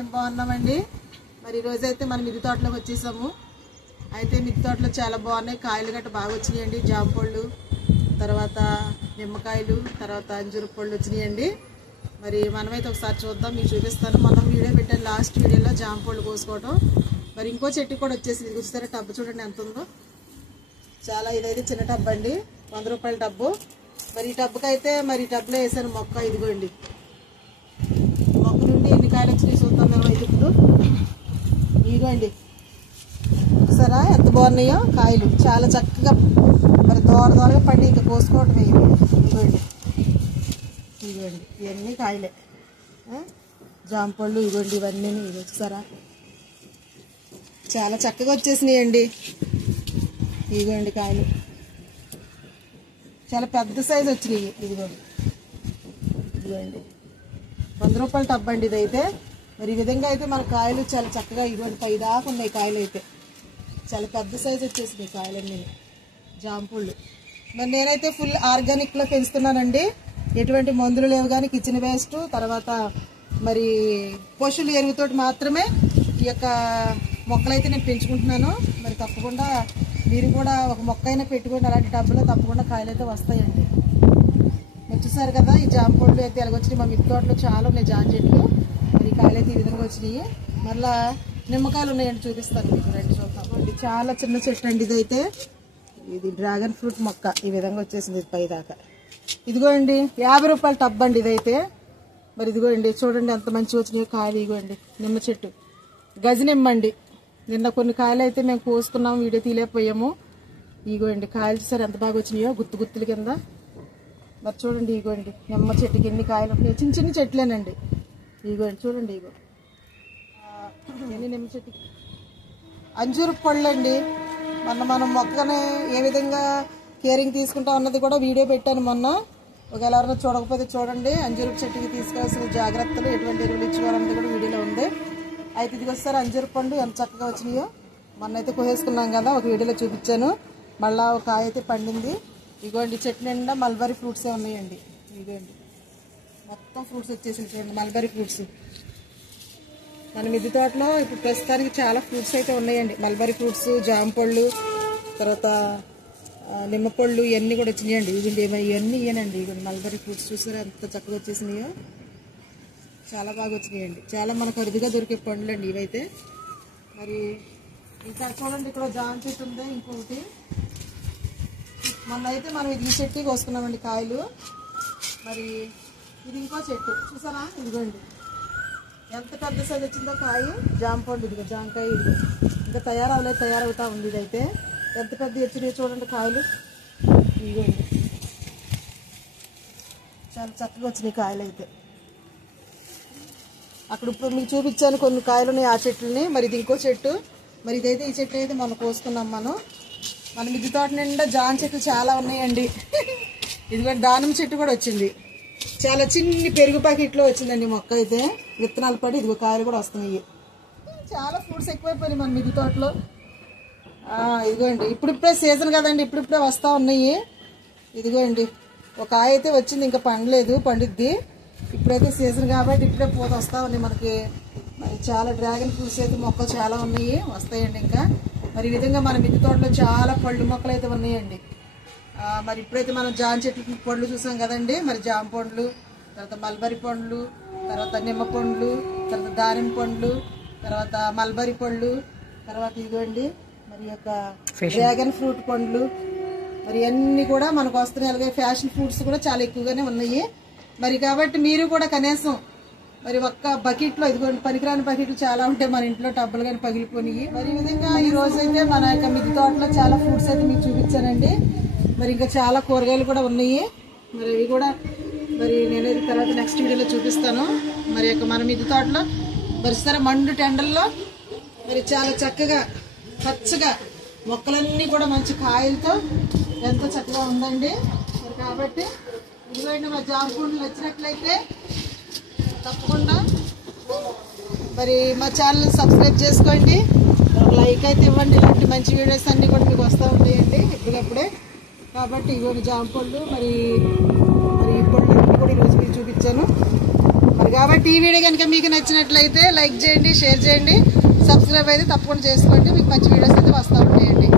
మేము బాగున్నామండి. మరి ఈరోజు అయితే మనం మిద్దె తోటలోకి వచ్చేసాము. అయితే మిద్దె తోటలో చాలా బాగున్నాయి, కాయలు గట్ట బాగా వచ్చినాయండి. జామ పళ్ళు, తర్వాత నిమ్మకాయలు, తర్వాత అంజూరు పళ్ళు వచ్చినాయండి. మరి మనమైతే ఒకసారి చూద్దాం, మీకు చూపిస్తాను. మనం వీడియో పెట్టాను లాస్ట్ వీడియోలో జామ పళ్ళు కోసుకోవడం. మరి ఇంకో చెట్టు కూడా వచ్చేసింది. ఇది చూస్తారా టబ్బు చూడండి ఎంత ఉందో, చాలా. ఇదైతే చిన్న టబ్బు అండి, 100 రూపాయల టబ్బు. మరి ఈ టబ్బుకి అయితే మరి ఈ టబ్బులో వేసాను మొక్క. ఇదిగోండి మొక్క నుండి ఎన్ని కాయలు వచ్చినాయి చూద్దాం మేము అయితే ఇప్పుడు. ఇదిగోండి చూసారా ఎంత బాగున్నాయో కాయలు, చాలా చక్కగా మరి దూరగా పండి ఇంకా కోసుకోవటమే. ఇదిగోండి ఇదిగోండి ఇవన్నీ కాయలే, జాంపళ్ళు. ఇదిగోండి ఇవన్నీ చూసారా చాలా చక్కగా వచ్చేసినాయండి. ఇదిగోండి కాయలు చాలా పెద్ద సైజు వచ్చినాయి. ఇదిగోండి 100 రూపాయల టబ్ అండి ఇదైతే. మరి ఈ విధంగా అయితే మన కాయలు చాలా చక్కగా ఇదిగోండి పైదాకా ఉన్నాయి కాయలు అయితే. చాలా పెద్ద సైజు వచ్చేసినాయి కాయలన్నీ జాంపళ్ళు. మరి నేనైతే ఫుల్ ఆర్గానిక్లో పెంచుతున్నానండి, ఎటువంటి మందులు లేవు. కానీ కిచెన్ వేస్ట్, తర్వాత మరి పశువుల ఎరువుతోటి మాత్రమే ఈ యొక్క మొక్కలైతే నేను పెంచుకుంటున్నాను. మరి తప్పకుండా మీరు కూడా ఒక మొక్క అయినా పెట్టుకోండి, అలాంటి టబ్బులో తప్పకుండా కాయలు అయితే వస్తాయండి. మీరు చూసారు కదా ఈ జామ పళ్ళు అయితే ఎలాగొచ్చినాయి. మా మిద్దె తోటలో చాలా ఉన్నాయి జామ చెట్లు. మరి కాయలు అయితే ఈ విధంగా వచ్చినాయి. మళ్ళా నిమ్మకాయలు ఉన్నాయండి, చూపిస్తాను మీకు, రండి చూద్దాం. చాలా చిన్న చెట్టు అండి ఇదైతే. ఇది డ్రాగన్ ఫ్రూట్ మొక్క ఈ విధంగా వచ్చేసింది పైదాకా. ఇదిగోండి 50 రూపాయల టబ్ అండి ఇదైతే. మరి ఇదిగోండి చూడండి ఎంత మంచిగా వచ్చినాయో కాయలు. ఇదిగోండి నిమ్మ చెట్టు, గజ నిమ్మండి. నిన్న కొన్ని కాయలు అయితే మేము కోసుకున్నాము, వీడియో తీయలేకపోయాము. ఇగోండి కాయలు చూసారు ఎంత బాగా వచ్చినాయో, గుత్తు గుత్తుల కింద. మరి చూడండి ఇగోండి నిమ్మ చెట్టుకి ఎన్ని కాయలు ఉన్నాయి, చిన్న చిన్న చెట్లేనండి. ఇగోండి చూడండి, ఇగో ఎన్ని నిమ్మ చెట్టుకి. అంజూరు పళ్ళు అండి. మనం మొక్కని ఏ విధంగా కేరింగ్ తీసుకుంటాం అన్నది కూడా వీడియో పెట్టాను మొన్న. ఒకవేళ ఎవరైనా చూడకపోతే చూడండి. అంజూరు చెట్టుకి తీసుకోవాల్సిన జాగ్రత్తలు, ఎటువంటి ఎరువులు ఇచ్చుకోవాలన్నది కూడా వీడియోలో ఉంది. అయితే ఇదికి వస్తారు అంజూరు పండు ఎంత చక్కగా వచ్చినాయో. మొన్న అయితే కోసేసుకున్నాం కదా, ఒక వీడియోలో చూపించాను. మళ్ళీ ఒక కాయ అయితే పండింది. ఇగోండి చెట్టు నిండా మల్బరీ ఫ్రూట్సే ఉన్నాయండి. ఇగోండి మొత్తం ఫ్రూట్స్ వచ్చేసి చూడండి, మల్బరీ ఫ్రూట్స్. మన మిద్దె తోటలో ఇప్పుడు ప్రస్తుతానికి చాలా ఫ్రూట్స్ అయితే ఉన్నాయండి. మల్బరీ ఫ్రూట్స్, జామ పళ్ళు, తర్వాత నిమ్మపళ్ళు ఇవన్నీ కూడా వచ్చినాయండి. ఇవి ఇవన్నీ ఇయ్యనండి. ఇవన్నీ మల్బరీ ఫ్రూట్స్ చూసారా ఎంత చక్కగా వచ్చేసినాయో, చాలా బాగా వచ్చినాయండి. చాలా మనకు అరుదుగా దొరికే పండ్లు అండి ఇవైతే. మరి ఇంకా చూడండి ఇక్కడ జామ చెట్టు ఉంది ఇంకొకటి. మొన్న అయితే మనం ఇది ఈ చెట్టు కోసుకున్నామండి కాయలు. మరి ఇది ఇంకో చెట్టు చూసారా, ఇదిగోండి ఎంత పెద్ద సైజు వచ్చిందో కాయ. జామ పండు ఇదిగో, జామకాయ ఇదిగో ఇంకా తయారవుతా ఉంది. ఇదైతే ఎంత పెద్ద వచ్చినాయో చూడండి కాయలు. ఇదిగోండి చాలా చక్కగా వచ్చినాయి కాయలు అయితే. అక్కడ ఇప్పుడు మీకు చూపించాను కొన్ని కాయలు ఉన్నాయి ఆ చెట్లని. మరి ఇది ఇంకో చెట్టు. మరి ఇదైతే ఈ చెట్టు అయితే మనం కోసుకున్నాం మనం. మన మిద్దె తోట నిండా జామ చెట్లు చాలా ఉన్నాయండి. ఇదిగోండి దానిమ్మ చెట్టు కూడా వచ్చింది. చాలా చిన్ని పెరుగు ప్యాకెట్లో వచ్చిందండి మొక్క అయితే, విత్తనాలు పడి ఇదిగో కాయలు కూడా వస్తున్నాయి. చాలా ఫ్రూట్స్ ఎక్కువైపోయినాయి మన మిద్దె తోటలో. ఇదిగోండి ఇప్పుడిప్పుడే సీజన్ కదండి, ఇప్పుడిప్పుడే వస్తూ ఉన్నాయి. ఇదిగోండి ఒక కాయ అయితే వచ్చింది, ఇంకా పండలేదు, పండుద్ది. ఇప్పుడైతే సీజన్ కాబట్టి ఇప్పుడే పూత వస్తూ ఉన్నాయి మనకి. మరి చాలా డ్రాగన్ ఫ్రూట్స్ అయితే మొక్కలు చాలా ఉన్నాయి, వస్తాయండి ఇంకా. మరి ఈ విధంగా మన మిద్దె తోటలో చాలా పళ్ళు మొక్కలు అయితే ఉన్నాయండి. మరి ఇప్పుడైతే మనం జామ చెట్ల పండ్లు చూసాం కదండి. మరి జామ పండ్లు, తర్వాత మల్బరీ పండ్లు, తర్వాత నిమ్మ పండ్లు, తర్వాత దానిమ్మ పండ్లు, తర్వాత మల్బరీ పళ్ళు, తర్వాత ఇదిగోండి మరి యొక్క డ్రాగన్ ఫ్రూట్ పండ్లు. మరి అన్నీ కూడా మనకు వస్తున్నాయి. అలాగే ఫ్యాషన్ ఫ్రూట్స్ కూడా చాలా ఎక్కువగానే ఉన్నాయి. మరి కాబట్టి మీరు కూడా కనీసం మరి ఒక్క బకెట్లో, ఇదిగోండి పనికిరాని బకెట్లు చాలా ఉంటాయి మన ఇంట్లో, టబ్బులు కానీ పగిలిపోయి. మరి ఈ విధంగా ఈ రోజు అయితే మన యొక్క మిద్దె తోటలో చాలా ఫ్రూట్స్ అయితే మీకు చూపించానండి. మరి ఇంకా చాలా కూరగాయలు కూడా ఉన్నాయి. మరి ఇవి కూడా మరి నేనైతే తర్వాత నెక్స్ట్ వీడియోలో చూపిస్తాను. మరి యొక్క మన మిద్దె తోటలో పరిసర మండు టెండల్లో మరి చాలా చక్కగా పచ్చగా మొక్కలన్నీ కూడా మంచి కాయలతో ఎంతో చక్కగా ఉందండి. మరి కాబట్టి ఇదిగోండి మా జామ పండ్లు నచ్చినట్లయితే తప్పకుండా మరి మా ఛానల్ సబ్స్క్రైబ్ చేసుకోండి, లైక్ అయితే ఇవ్వండి. ఇలాంటి మంచి వీడియోస్ అన్నీ కూడా మీకు వస్తూ ఉంటాయండి ఎప్పటికప్పుడే. కాబట్టి ఇవన్నీ జామ పళ్ళు మరి మరి ఈ పళ్ళు కూడా ఈరోజు మీకు చూపించాను. మరి కాబట్టి ఈ వీడియో కనుక మీకు నచ్చినట్లయితే లైక్ చేయండి, షేర్ చేయండి, సబ్స్క్రైబ్ అయితే తప్పకుండా చేసుకోండి. మీకు మంచి వీడియోస్ అయితే వస్తూ ఉంటాయండి.